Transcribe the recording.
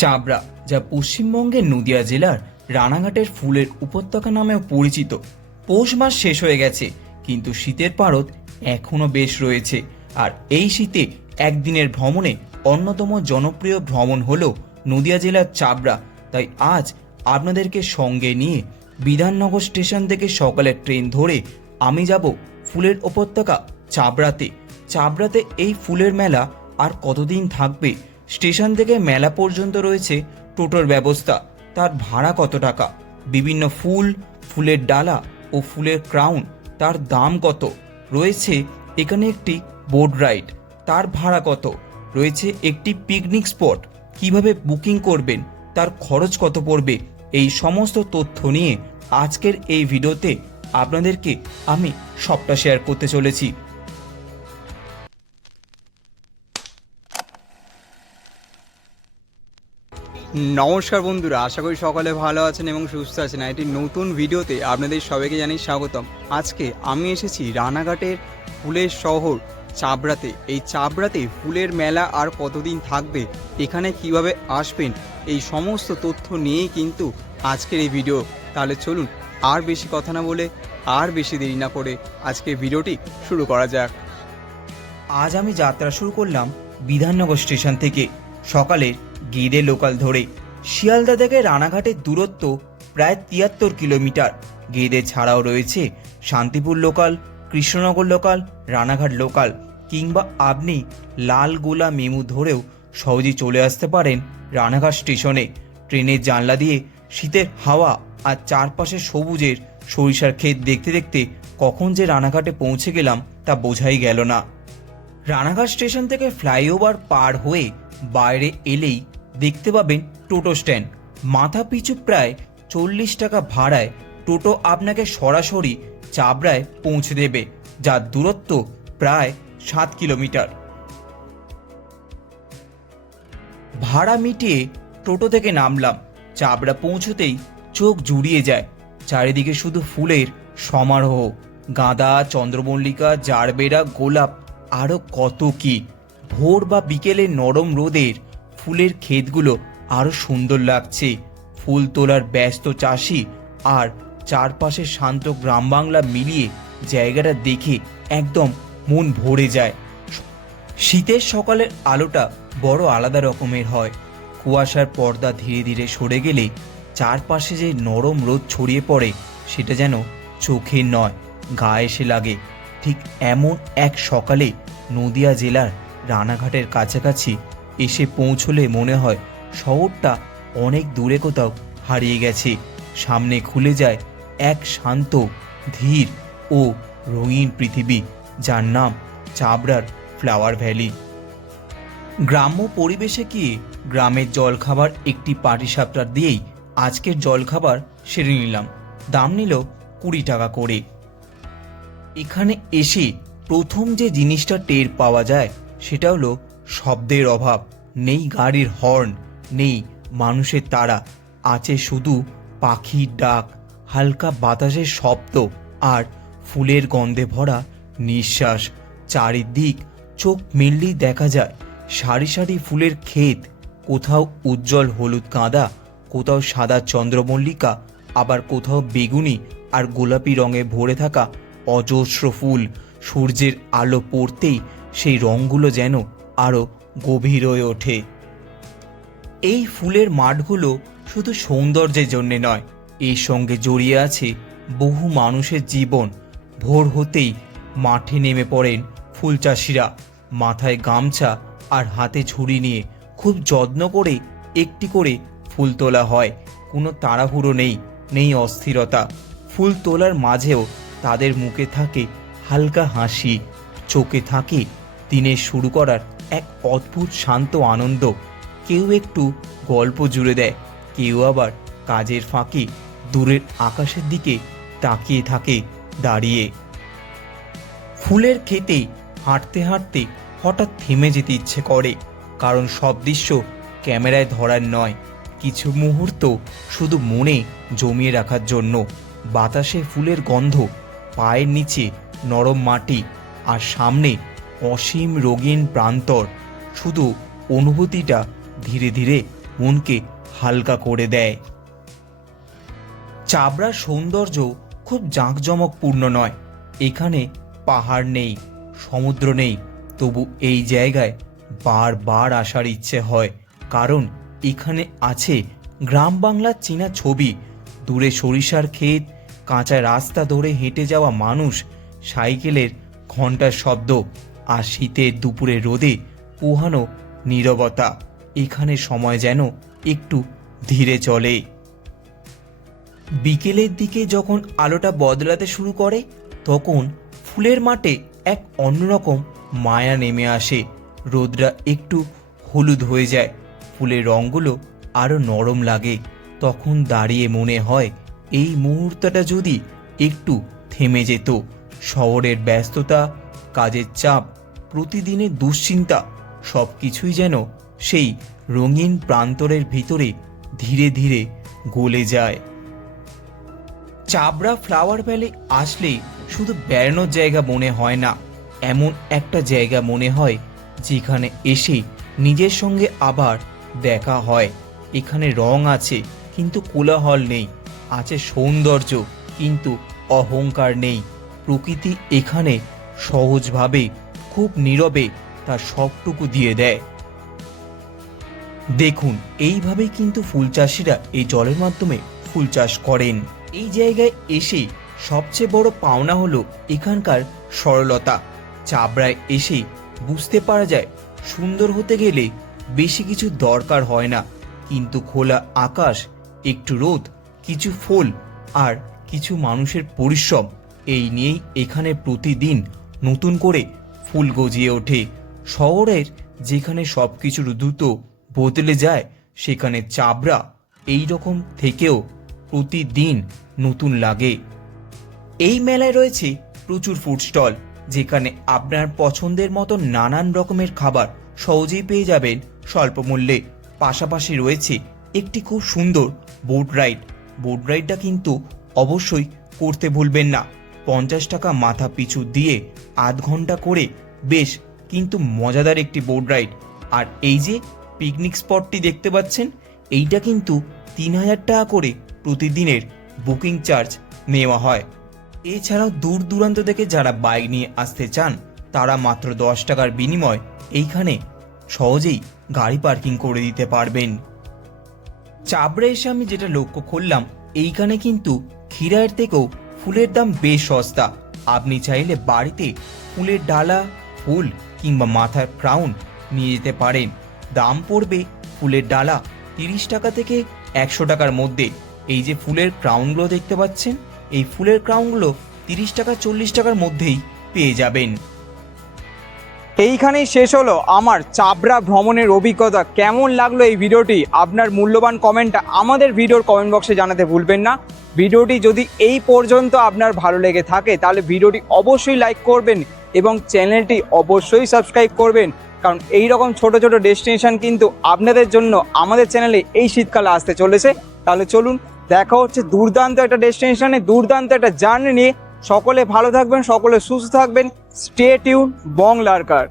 চাবড়া, যা পশ্চিমবঙ্গের নদিয়া জেলার রানাঘাটের ফুলের উপত্যকা নামেও পরিচিত। পৌষ মাস শেষ হয়ে গেছে, কিন্তু শীতের পারদ এখনো বেশ রয়েছে। আর এই শীতে একদিনের ভ্রমণে অন্যতম জনপ্রিয় ভ্রমণ হলো নদিয়া জেলার চাবড়া। তাই আজ আপনাদেরকে সঙ্গে নিয়ে বিধাননগর স্টেশন থেকে সকালের ট্রেন ধরে আমি যাব ফুলের উপত্যকা চাবড়াতে। চাবড়াতে এই ফুলের মেলা আর কতদিন থাকবে, স্টেশন থেকে মেলা পর্যন্ত রয়েছে টোটোর ব্যবস্থা, তার ভাড়া কত টাকা, বিভিন্ন ফুল, ফুলের ডালা ও ফুলের ক্রাউন, তার দাম কত, রয়েছে এখানে একটি বোট রাইড, তার ভাড়া কত, রয়েছে একটি পিকনিক স্পট, কিভাবে বুকিং করবেন, তার খরচ কত পড়বে, এই সমস্ত তথ্য নিয়ে আজকের এই ভিডিওতে আপনাদেরকে আমি সবটা শেয়ার করতে চলেছি। নমস্কার বন্ধুরা, আশা করি সকলে ভালো আছেন এবং সুস্থ আছেন। একটি নতুন ভিডিওতে আপনাদের সবাইকে জানাই স্বাগতম। আজকে আমি এসেছি রানাঘাটের ফুলের শহর চাবড়াতে। এই চাবড়াতে ফুলের মেলা আর কতদিন থাকবে, এখানে কিভাবে আসবেন, এই সমস্ত তথ্য নিয়েই কিন্তু আজকের এই ভিডিও। তাহলে চলুন আর বেশি কথা না বলে, আর বেশি দেরি না করে আজকের ভিডিওটি শুরু করা যাক। আজ আমি যাত্রা শুরু করলাম বিধাননগর স্টেশন থেকে, সকালের গেদে লোকাল ধরে। শিয়ালদা থেকে রানাঘাটের দূরত্ব প্রায় 73 কিলোমিটার। গেদে ছাড়াও রয়েছে Shantipur local, Krishnanagar local, Ranaghat local, কিংবা আপনি লালগোলা মেমু ধরেও সহজেই চলে আসতে পারেন রানাঘাট স্টেশনে। ট্রেনের জানলা দিয়ে শীতের হাওয়া আর চারপাশে সবুজের সরিষার ক্ষেত দেখতে দেখতে কখন যে রানাঘাটে পৌঁছে গেলাম তা বোঝাই গেল না। রানাঘাট স্টেশন থেকে ফ্লাইওভার পার হয়ে বাইরে এলেই দেখতে পাবেন টোটো স্ট্যান্ড। মাথা পিছু প্রায় 40 টাকা ভাড়ায় টোটো আপনাকে সরাসরি চাবড়ায় পৌঁছে দেবে, যার দূরত্ব প্রায় 7 কিলোমিটার। ভাড়া মিটিয়ে টোটো থেকে নামলাম। চাবড়া পৌঁছতেই চোখ জুড়িয়ে যায়, চারিদিকে শুধু ফুলের সমারোহ, গাঁদা, চন্দ্রমল্লিকা, জারবেরা, গোলাপ, আরও কত কি। ভোর বা বিকেলে নরম রোদের ফুলের ক্ষেতগুলো আরও সুন্দর লাগছে। ফুল তোলার ব্যস্ত চাষি আর চারপাশে শান্ত গ্রাম বাংলা মিলিয়ে জায়গাটা দেখে একদম মন ভরে যায়। শীতের সকালের আলোটা বড় আলাদা রকমের হয়। কুয়াশার পর্দা ধীরে ধীরে সরে গেলে চারপাশে যে নরম রোদ ছড়িয়ে পড়ে, সেটা যেন চোখের নয়, গায়ে এসে লাগে। ঠিক এমন এক সকালে নদিয়া জেলার রানাঘাটের কাছাকাছি এসে পৌঁছলে মনে হয় শহরটা অনেক দূরে কোথাও হারিয়ে গেছে। সামনে খুলে যায় এক শান্ত, ধীর ও রঙিন পৃথিবী, যার নাম চাবড়ার ফ্লাওয়ার ভ্যালি। গ্রাম্য পরিবেশে গিয়ে গ্রামের জলখাবার একটি পাটিসাপটা দিয়েই আজকের জলখাবার সেরে নিলাম। দাম নিল 20 টাকা করে। এখানে এসে প্রথম যে জিনিসটা টের পাওয়া যায় সেটা হলো শব্দের অভাব। নেই গাড়ির হর্ন, নেই মানুষের তাড়া, আছে শুধু পাখির ডাক, হালকা বাতাসের শব্দ আর ফুলের গন্ধে ভরা নিঃশ্বাস। চারিদিক চোখ মেললেই দেখা যায় সারি সারি ফুলের ক্ষেত, কোথাও উজ্জ্বল হলুদ গাঁদা, কোথাও সাদা চন্দ্রমল্লিকা, আবার কোথাও বেগুনি আর গোলাপি রঙে ভরে থাকা অজস্র ফুল। সূর্যের আলো পড়তেই সেই রঙগুলো যেন আরও গভীর হয়ে ওঠে। এই ফুলের মাঠগুলো শুধু সৌন্দর্যের জন্যে নয়, এর সঙ্গে জড়িয়ে আছে বহু মানুষের জীবন। ভোর হতেই মাঠে নেমে পড়েন ফুল চাষিরা, মাথায় গামছা আর হাতে ঝুড়ি নিয়ে। খুব যত্ন করে একটি করে ফুল তোলা হয়, কোনো তাড়াহুড়ো নেই, নেই অস্থিরতা। ফুল তোলার মাঝেও তাদের মুখে থাকে হালকা হাসি, চোখে থাকে দিনের শুরু করার এক অদ্ভুত শান্ত আনন্দ। কেউ একটু গল্প জুড়ে দেয়, কেউ আবার কাজের ফাঁকে দূরের আকাশের দিকে তাকিয়ে থাকে দাঁড়িয়ে। ফুলের ক্ষেতে হাঁটতে হাঁটতে হঠাৎ থেমে যেতে ইচ্ছে করে, কারণ সব দৃশ্য ক্যামেরায় ধরার নয়, কিছু মুহূর্ত শুধু মনে জমিয়ে রাখার জন্য। বাতাসে ফুলের গন্ধ, পায়ের নিচে নরম মাটি, আর সামনে অসীম রঙিন প্রান্তর। শুধু অনুভূতিটা ধীরে ধীরে মনকে হালকা করে দেয়। চাবড়ার সৌন্দর্য খুব জাঁকজমকপূর্ণ নয়। এখানে পাহাড় নেই, সমুদ্র নেই, তবু এই জায়গায় বারবার আসার ইচ্ছে হয়, কারণ এখানে আছে গ্রাম বাংলার চেনা ছবি। দূরে সরিষার ক্ষেত, কাঁচা রাস্তা ধরে হেঁটে যাওয়া মানুষ, সাইকেলের ঘন্টার শব্দ, আর শীতের দুপুরে রোদে পোহানো নীরবতা। এখানে সময় যেন একটু ধীরে চলে। বিকেলের দিকে যখন আলোটা বদলাতে শুরু করে, তখন ফুলের মাঠে এক অন্যরকম মায়া নেমে আসে। রোদটা একটু হলুদ হয়ে যায়, ফুলের রঙগুলো আরও নরম লাগে। তখন দাঁড়িয়ে মনে হয় এই মুহূর্তটা যদি একটু থেমে যেত। শহরের ব্যস্ততা, কাজের চাপ, প্রতিদিনের দুশ্চিন্তা সব কিছুই যেন সেই রঙিন প্রান্তরের ভিতরে ধীরে ধীরে গলে যায়। চাবড়া ফ্লাওয়ার ভ্যালি আসলে শুধু বেড়ানোর জায়গা মনে হয় না, এমন একটা জায়গা মনে হয় যেখানে এসে নিজের সঙ্গে আবার দেখা হয়। এখানে রং আছে কিন্তু কোলাহল নেই, আছে সৌন্দর্য কিন্তু অহংকার নেই। প্রকৃতি এখানে সহজভাবে, খুব নীরবে তার সবটুকু দিয়ে দেয়। দেখুন, এইভাবেই কিন্তু ফুল চাষিরা এই জলের মাধ্যমে ফুল চাষ করেন। এই জায়গায় এসে সবচেয়ে বড় পাওনা হলো এখানকার সরলতা। চাবড়ায় এসে বুঝতে পারা যায় সুন্দর হতে গেলে বেশি কিছু দরকার হয় না, কিন্তু খোলা আকাশ, একটু রোদ, কিছু ফুল আর কিছু মানুষের পরিশ্রম, এই নিয়েই এখানে প্রতিদিন নতুন করে ফুল গজিয়ে ওঠে। শহরের যেখানে সব কিছুর দ্রুত বদলে যায়, সেখানে চাবড়া এই রকম থেকেও প্রতিদিন নতুন লাগে। এই মেলায় রয়েছে প্রচুর ফুড স্টল, যেখানে আপনার পছন্দের মতো নানান রকমের খাবার সহজেই পেয়ে যাবেন স্বল্প মূল্যে। পাশাপাশি রয়েছে একটি খুব সুন্দর বোট রাইড। বোট রাইডটা কিন্তু অবশ্যই করতে ভুলবেন না। 50 টাকা মাথা পিছু দিয়ে আধ ঘন্টা করে বেশ কিন্তু মজাদার একটি বোট রাইড। আর এই যে পিকনিক স্পটটি দেখতে পাচ্ছেন, এইটা কিন্তু 3000 টাকা করে প্রতিদিনের বুকিং চার্জ নেওয়া হয়। এছাড়াও দূর দূরান্ত থেকে যারা বাইক নিয়ে আসতে চান, তারা মাত্র 10 টাকার বিনিময় এইখানে সহজেই গাড়ি পার্কিং করে দিতে পারবেন। চাবড়া এসে আমি যেটা লক্ষ্য করলাম, এইখানে কিন্তু ক্ষীরায়ের থেকেও ফুলের দাম বেশ সস্তা। আপনি চাইলে বাড়িতে ফুলের ডালা, ফুল কিংবা মাথার ক্রাউন নিয়ে যেতে পারেন। দাম পড়বে ফুলের ডালা 30 টাকা থেকে 100 টাকার মধ্যে। এই যে ফুলের ক্রাউনগুলো দেখতে পাচ্ছেন, এই ফুলের ক্রাউনগুলো 30 টাকা 40 টাকার মধ্যেই পেয়ে যাবেন। এইখানেই শেষ হলো আমার চাবড়া ভ্রমণের অভিজ্ঞতা। কেমন লাগলো এই ভিডিওটি? আপনার মূল্যবান কমেন্টটা আমাদের ভিডিওর কমেন্ট বক্সে জানাতে ভুলবেন না। ভিডিওটি যদি এই পর্যন্ত আপনার ভালো লেগে থাকে, তাহলে ভিডিওটি অবশ্যই লাইক করবেন এবং চ্যানেলটি অবশ্যই সাবস্ক্রাইব করবেন, কারণ এই রকম ছোট ছোট ডেস্টিনেশন কিন্তু আপনাদের জন্য আমাদের চ্যানেলে এই শীতকালে আসতে চলেছে। তাহলে চলুন, দেখা হচ্ছে দুর্দান্ত একটা ডেস্টিনেশনে, দুর্দান্ত একটা জার্নি নিয়ে। সকলে ভালো থাকবেন, সকলে সুস্থ থাকবেন। স্টে টিউন বাংলার কার।